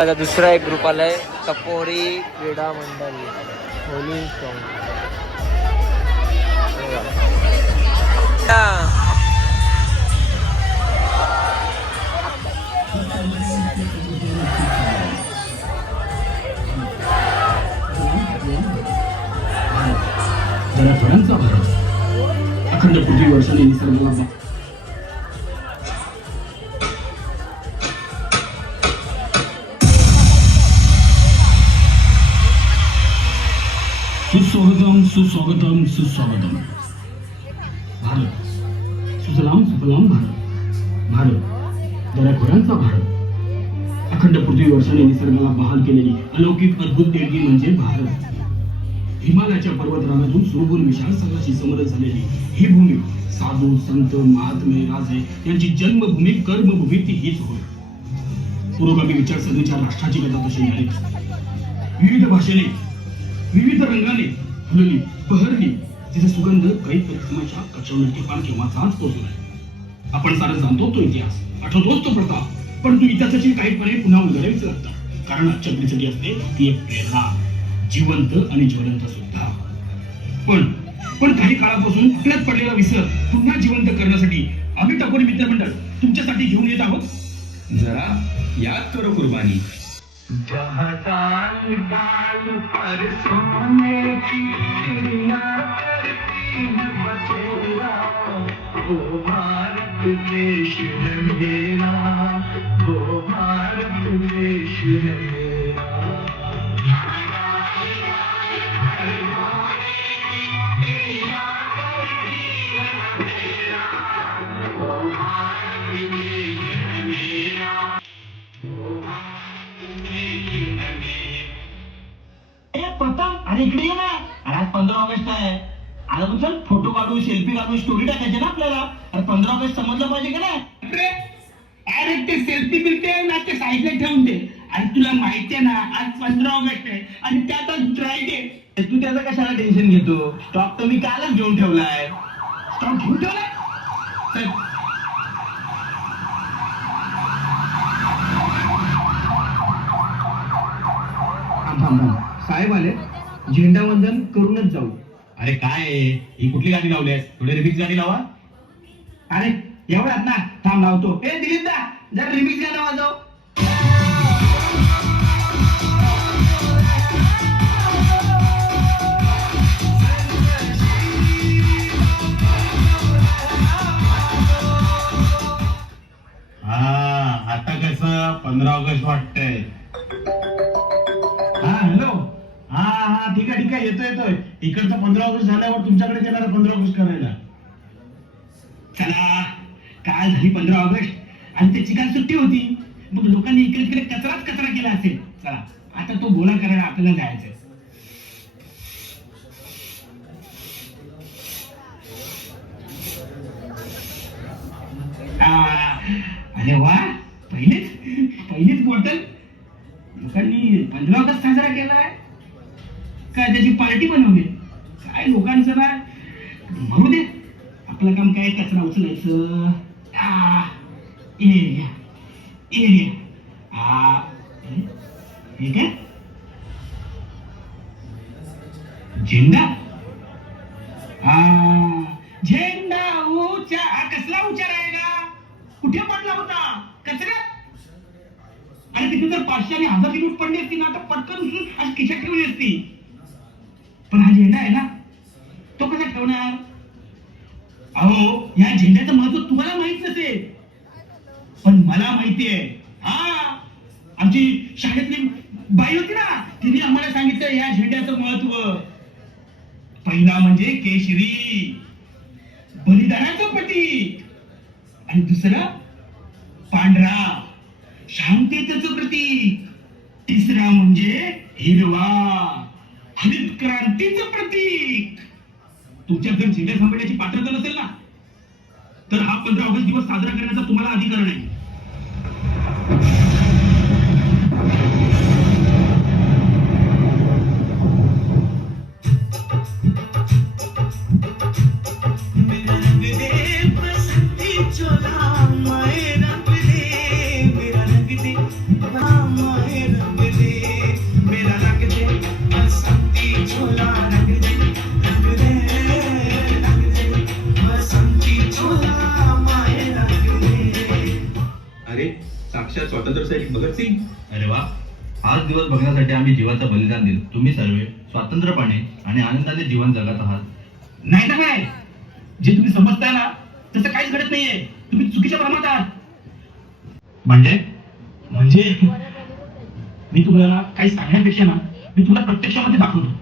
आता दुसरा एक ग्रुप आलाय, टपोरी क्रीडा मंडळ होली सॉन्ग. जरा फळांचा भारत अखंड पृथ्वी वर्षाने निसर्गाला सुस्वागतम सुस्वागतम सुस्वागतम. भारत सुजलाम सुफलाम भारत, भारत जरा फळांचा भारत अखंड पृथ्वी वर्षाने निसर्गाला बहाल केलेली अलौकिक अद्भुत देणगी म्हणजे भारत. हिमालयाच्या पर्वतरांगातून सुरभूर विशाल संघाशी समरस झालेली ही भूमी साधू संत महात्मे राजे यांची जन्मभूमी कर्मभूमी ती हीच होय. पुरोगामी विचारसरणीच्या राष्ट्राची कथा तशी नाही. विविध भाषेने विविध रंगाने फुलली बहरली तिचा सुगंध काही परिश्रमाच्या कचवण्याची टिपाण केव्हाचाच पोचलाय. आपण सारं जाणतो तो इतिहास, आठवतोच तो प्रथा, परंतु इतिहासाची काही पाने पुन्हा उलगडावीच लागतात. कारण आजच्या पिढीसाठी असते ती एक प्रेरणा, जिवंत आणि ज्वलंत सुद्धा. पण काही काळापासून आपल्यात पडलेला विसर पुन्हा जिवंत करण्यासाठी आम्ही टपोरी मित्रमंडळ तुमच्यासाठी घेऊन येत आहोत. जरा याद करो कुर्बानी. अरे इकडे ये ना. अरे आज 15 ऑगस्ट आहे. आता तू चल फोटो काढू, सेल्फी काढू, स्टोरी टाकायची ना आपल्याला. अरे 15 ऑगस्ट समजलं पाहिजे का नाही? अरे ते सेल्फी बिलते ना ते साईडला ठेवून दे. आणि तुला माहिती आहे ना आज 15 ऑगस्ट आहे आणि त्यात फ्रायडे. तू त्याचं कशाला टेन्शन घेतो? स्टॉक तर मी कालच घेऊन ठेवलाय. स्टॉक घेऊन ठेवलाय. चल. साहेब आले, झेंडा वंदन करूनच जाऊ. अरे काय ही कुठली गाणी लावलीस? थोडी रिमिक्स गाणी लावा. अरे एवढ्यात ना थांब लावतो. ए दिलीप दा जरा रिमिक्स गाणं वाजव. हा आता कसं 15 ऑगस्ट वाटतंय. हा हॅलो. हा ठीक आहे येतोय. इकडचं 15 ऑगस्ट झाल्यावर तुमच्याकडे येणार 15 ऑगस्ट करायला. चला काल झाली 15 ऑगस्ट आणि त्याची काल सुट्टी होती. मग लोकांनी इकडे तिकडे कचरा केला असेल. चला आता तो गोळा करायला आपल्याला जायचंय. अरे वा पहिलीच बॉटल. लोकांनी 15 ऑगस्ट साजरा केलाय काय त्याची पार्टी बनवली काय लोकांचं ना. म्हणू दे आपलं काम काय कचरा उचलायचं. एरिया हे काय झेंडा. झेंडा ऊंचा. कसला ऊंचा राहिला? कुठे पडला होता? कचऱ्यात. अरे तिथे जर 500 आणि 1000 नोट पडली असती ना तर पटकन उचलून आज खिशात ठेवली असती. पण हा झेंडा आहे ना तो कसा ठेवणार? अहो या झेंड्याचं महत्व तुम्हाला माहित नसेल पण मला माहितीये. हा आमची शाळेतली बाई होती ना तिने आम्हाला सांगितलं या झेंड्याचं महत्व. पहिला म्हणजे केशरी बलिदानाचं प्रतीक आणि दुसरा पांढरा शांततेचं प्रतीक. तिसरा म्हणजे हिरवा हरित क्रांतीचं प्रतीक. तुमच्याकडे झेंडा सांभाळण्याची पात्रता नसेल ना तर हा 15 ऑगस्ट दिवस साजरा करण्याचा तुम्हाला अधिकार नाही. मेरा रंग दे स्वातंत्र्य सैनिक भगतसिंग. अरे वा, हाच दिवस बघण्यासाठी आम्ही जीवाचं बलिदान दिलं. तुम्ही सर्व स्वातंत्र्यपणे आणि आनंदाने जीवन जगत आहात. नाही ना काय, जे तुम्ही समजताय ना तसं काहीच घडत नाहीये. तुम्ही चुकीच्या भ्रमात आहात. म्हणजे म्हणजे मी तुम्हाला काही सांगण्यापेक्षा ना मी तुला प्रत्यक्षामध्ये दाखवतो.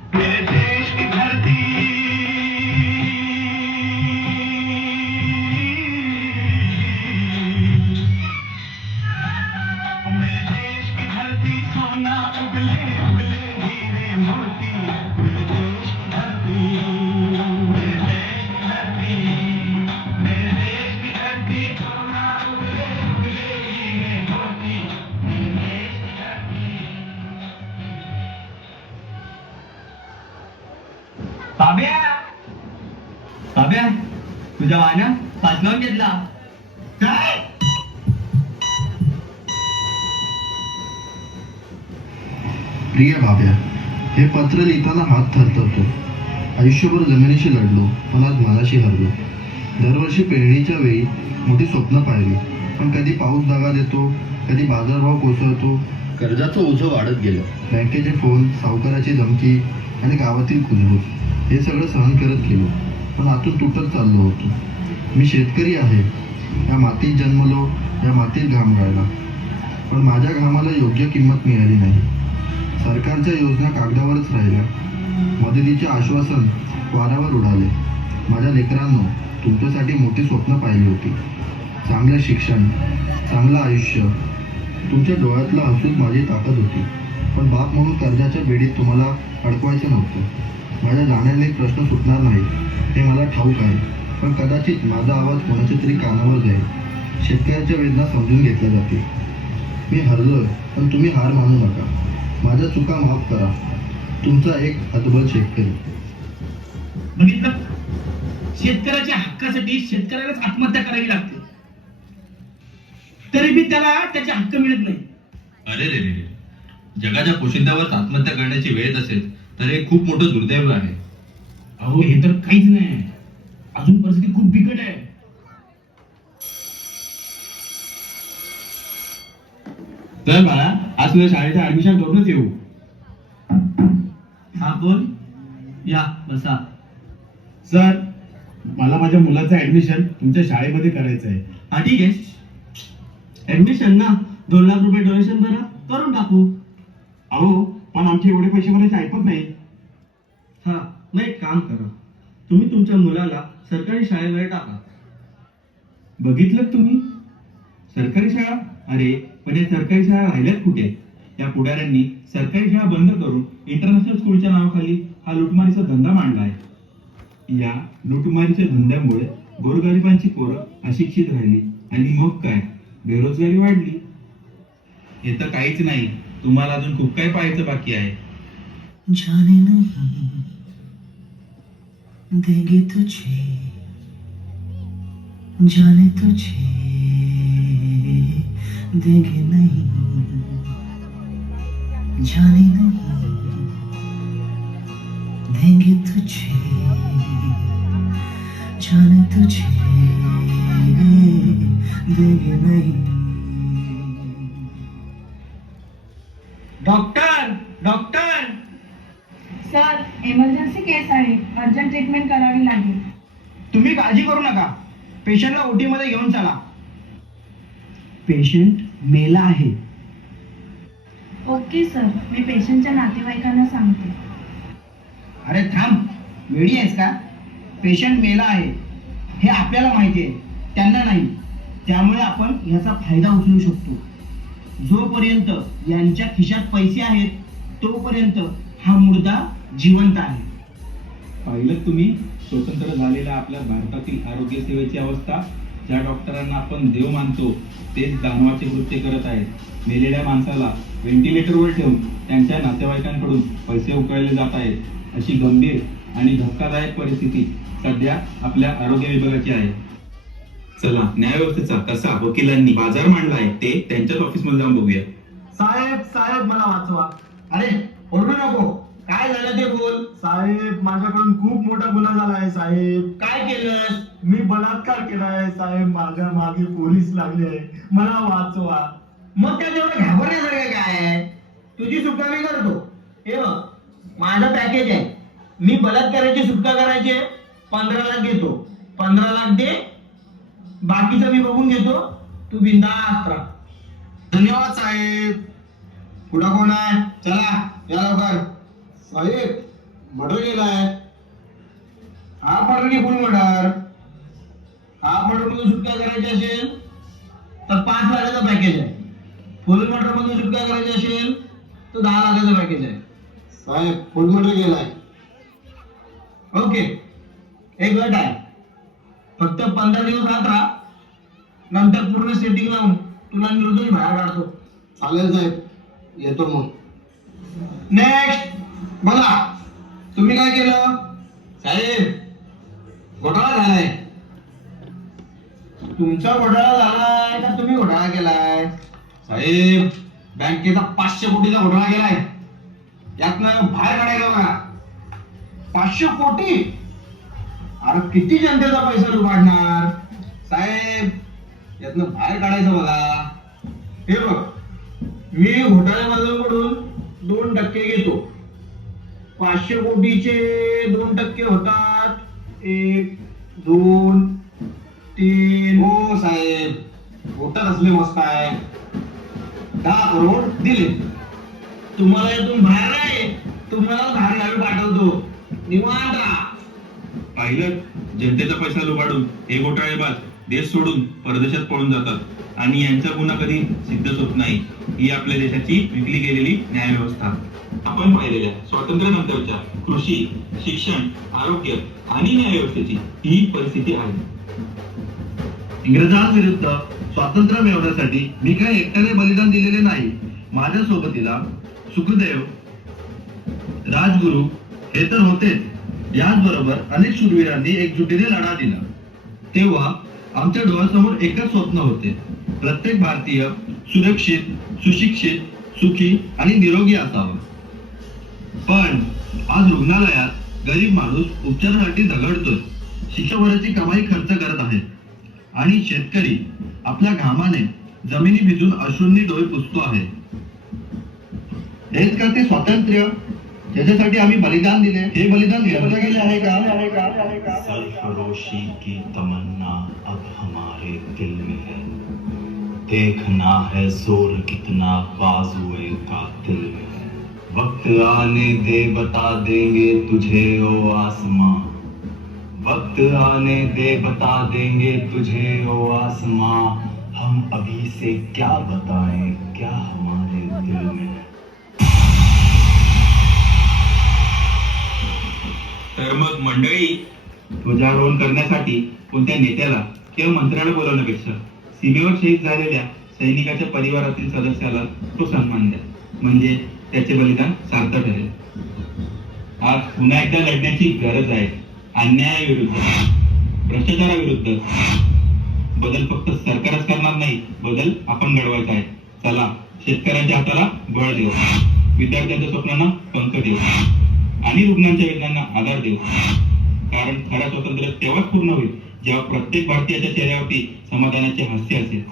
बाब्या, तुझ्या वाहना पाचगाव घेतला. काय प्रिय बाब्या, हे पत्र लिहिताना हात थरथरतो. आयुष्यभर जमिनीशी लढलो, पण आज मनाशी हरलो. दरवर्षी पेरणीच्या वेळी मोठी स्वप्न पाहिली, पण कधी पाऊस दगा देतो, कधी बाजारभाव कोसळतो, कर्जाचं ओझं वाढत गेलं. बँकेचे फोन, सावकाराची धमकी आणि गावातील कुजबूज हे सगळं सहन करत गेलो, पण आतून तुटत चाललो होतो. मी शेतकरी आहे, या मातीत जन्मलो, या मातीत घाम गाळला, पण माझ्या घामाला योग्य किंमत मिळाली नाही. सरकारच्या योजना कागदावरच राहिल्या, मदतीचे आश्वासन वाऱ्यावर उडाले. माझ्या लेकरांनो, तुमच्यासाठी मोठी स्वप्न पाहिली होती. चांगलं शिक्षण, चांगलं आयुष्य, तुमच्या डोळ्यातलं हसूच माझी ताकद होती. पण बाप म्हणून कर्जाच्या बेडीत तुम्हाला अडकवायचं नव्हतं. माझ्या जाण्याने प्रश्न सुटणार नाही हे मला ठाऊक आहे, पण कदाचित माझा आवाज कोणाच्या तरी कानावर जाईल. शेतकऱ्याच्या वेदना समजून घेतल्या जातील. मी हरलोय, पण तुम्ही हार मानू नका. माझ्या चुका माफ करा. तुमचा एक हतबल शेतकरी. बघितलं, शेतकऱ्याच्या हक्कासाठी शेतकऱ्यालाच आत्महत्या करावी लागते, तरी बी त्याला त्याचे हक्क मिळत नाही. अरे रे रे रे, जगाच्या पोशिंद्यावर आत्महत्या करण्याची वेळ असेल तर हे खूप मोठं दुर्दैव आहे. अहो, हे तर काहीच नाही, अजून परिस्थिती खूप बिकट आहे. तर बाळा, आज तुझ्या शाळेचं ऍडमिशन करूनच येऊ. हा कोण? या बसा. सर, मला माझ्या मुलाचं ऍडमिशन तुमच्या शाळेमध्ये करायचं आहे. हा ठीक आहे, ऍडमिशन ना 2 लाख रुपये डोनेशन भरा, करून टाकू. अहो, पण आमचे एवढे पैसे भरायचे ऐकत नाही. हा, मग एक काम करा, तुम्ही तुमच्या मुलाला सरकारी शाळेमध्ये टाका. बघितलं तुम्ही, सरकारी शाळा? अरे, पण या सरकारी शाळा राहिल्यात कुठे? या पुढाऱ्यांनी सरकारी शाळा बंद करून इंटरनॅशनल स्कूलच्या नावाखाली हा लुटमारीचा धंदा मांडला आहे. या लुटमारीच्या धंद्यामुळे गोरगरिबांची पोरं अशिक्षित राहिली आणि मग काय, बेरोजगारी वाढली. हे तर काहीच नाही, तुम्हाला अजून खूप काही पाहायचं बाकी आहे. जाने नहीं देंगे तुझे, जाने तुझे देंगे नहीं, जाने नहीं देंगे तुझे, जाने तुझे देंगे नहीं. डॉक्टर, डॉक्टर, सर, इमर्जन्सी केस आहे, अर्जंट ट्रीटमेंट करावी लागेल. तुम्ही काळजी करू नका, पेशंटला ओटी मध्ये घेऊन चला. पेशंट मेला आहे. ओके सर, मी पेशंटच्या नातेवाईकांना सांगते. अरे थांब, वेडी आहेस का? पेशंट मेला आहे हे आपल्याला माहिती आहे, त्यांना नाही. त्यामुळे आपण याचा फायदा उचलू शकतो. जोपर्यंत यांच्या खिशात पैसे आहेत तोपर्यंत हा मुर्दा जिवंत आहे. पाहिलं तुम्ही, स्वतंत्र झालेल्या आपल्या भारतातील आरोग्य सेवेची अवस्था. ज्या डॉक्टरांना आपण देव मानतो तेच दानवाचे कृत्य करत आहेत. मेलेल्या माणसाला व्हेंटिलेटरवर ठेवून त्यांच्या नातेवाईकांकडून पैसे उकळले जात आहेत. अशी गंभीर आणि धक्कादायक परिस्थिती सध्या आपल्या आरोग्य विभागाची आहे. चला, न्यायव्यवस्थेचा कसा वकिलांनी बाजार मांडला आहे ते त्यांच्याच ऑफिसमध्ये जाऊन बघूया. साहेब, साहेब, मला वाचवा. अरे ओरडू नको, काय झालं ते बोल. साहेब, माझ्याकडून खूप मोठा गुन्हा झाला आहे साहेब. काय केलं? मी बलात्कार केला आहे साहेब. माझ्या मागे पोलीस लागले आहे, मला वाचवा. मग त्या जेवढं घाबरण्यासारखं काय आहे? तुझी सुटका मी करतो. हे बघ, माझं पॅकेज आहे. मी बलात्काराची सुटका करायची 15 लाख घेतो. 15 लाख दे, बाकीचं मी बघून घेतो. तू बिंदास्त राहा. धन्यवाद साहेब. पुढं कोण आहे? चला या लवकर. साहेब मर्डर केलाय. हा मर्डर की फुल मर्डर? हा मर्डर मधून सुटका करायची असेल तर 5 लाखाचं पॅकेज आहे. फुल मर्डर मधून सुटका करायची असेल तर 10 लाखाचं पॅकेज आहे. साहेब फुल मर्डर केलाय. ओके, एक गट आहे. फक्त 15 दिवस आत राहा, नंतर पूर्ण सेटिंग लावून तुला निर्दोष बाहेर काढतो. चालेल साहेब, येतो मग. नेक्स्ट बघा, तुम्ही काय केलं? साहेब घोटाळा झालाय. तुमचा घोटाळा झालाय का तुम्ही घोटाळा केलाय? साहेब बँकेचा 500 कोटीचा घोटाळा केलाय. यातनं बाहेर काढायला बघा. 500 कोटी? अरे किती जनतेचा पैसा लुबाडणार? साहेब यातनं बाहेर काढायचं बघा. हे बघ, मी घोटाळ्यामधून 2% घेतो. 500 कोटीचे 2% होतात 1, 2, 3. हो साहेब, घोटात असले मस्त आहे. 10 करोड दिले. तुम्हाला यातून बाहेर आहे, तुम्हाला बाहेर गावी पाठवतो. निवांत राहा. पाहिलं, जनतेचा पैसा लुबाडून हे घोटाळेबाज देश सोडून परदेशात पळून जातात आणि यांचा गुन्हा कधी सिद्धच होत नाही. ही आपल्या देशाची विकली गेलेली न्यायव्यवस्था. आपण पाहिलेल्या स्वातंत्र्यानंतरच्या कृषी, शिक्षण, आरोग्य आणि न्यायव्यवस्थेची ही परिस्थिती आहे. इंग्रजांविरुद्ध स्वातंत्र्य मिळवण्यासाठी मी काही एकट्याने बलिदान दिलेले नाही. माझ्या सोबतीला सुखदेव, राजगुरू हे तर होतेच. याचबरोबर अनेक शूरवीरांनी एकजुटीने लढा दिला. तेव्हा आमच्या डोळ्यासमोर एकच स्वप्न होते, प्रत्येक भारतीय सुरक्षित, सुशिक्षित, सुखी आणि निरोगी असावा. पण आज रुग्णालयात गरीब माणूस उपचारासाठी झगडतोय, शिक्षणाची कमाई खर्च करत आहे आणि शेतकरी आपल्या घामाने जमिनी भिजून अश्रूंनी डोळे पुसतो आहे. हेच का ते स्वातंत्र्य ज्याच्यासाठी आम्ही बलिदान दिले? हे बलिदान व्यर्थ गेले आहे का? सरफरोशी की तमन्ना अब हमारे दिल में है, देखना है जोर कितना बाजुए कातिल में है. वक्त आने दे बता देंगे तुझे ओ आसमां, वक्त आने दे बता देंगे तुझे ओ आसमां. हम अभी से क्या बताएं क्या हमारे दिल में है. तर मग मंडळी, ध्वजारोहण करण्यासाठी कोणत्या नेत्याला किंवा मंत्र्याला बोलवण्यापेक्षा सीमेवर शहीद झालेल्या सैनिकाच्या परिवारातील सदस्याला तो सन्मान द्या, म्हणजे त्याचे बलिदान सार्थ ठरेल. आज पुन्हा एकदा लढण्याची गरज आहे. अन्यायाविरुद्ध, भ्रष्टाचाराविरुद्ध. बदल फक्त सरकारच करणार नाही, बदल आपण घडवायचा आहे. चला, शेतकऱ्यांच्या हाताला बळ देऊ, विद्यार्थ्यांच्या स्वप्नांना पंख देऊ आणि रुग्णांच्या वेदनांना आधार देऊ. कारण खरा स्वातंत्र्य तेव्हाच पूर्ण होईल जेव्हा प्रत्येक भारतीयाच्या चेहऱ्यावरती समाधानाचे हास्य असेल.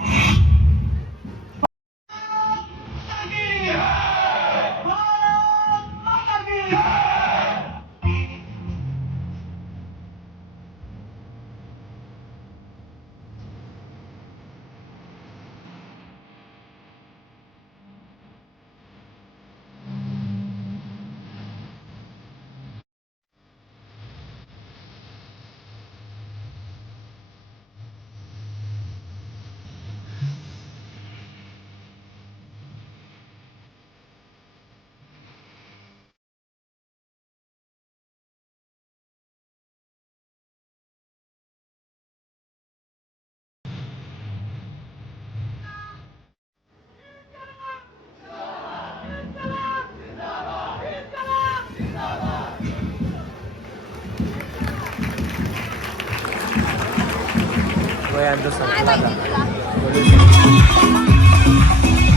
वयांचा संपला का?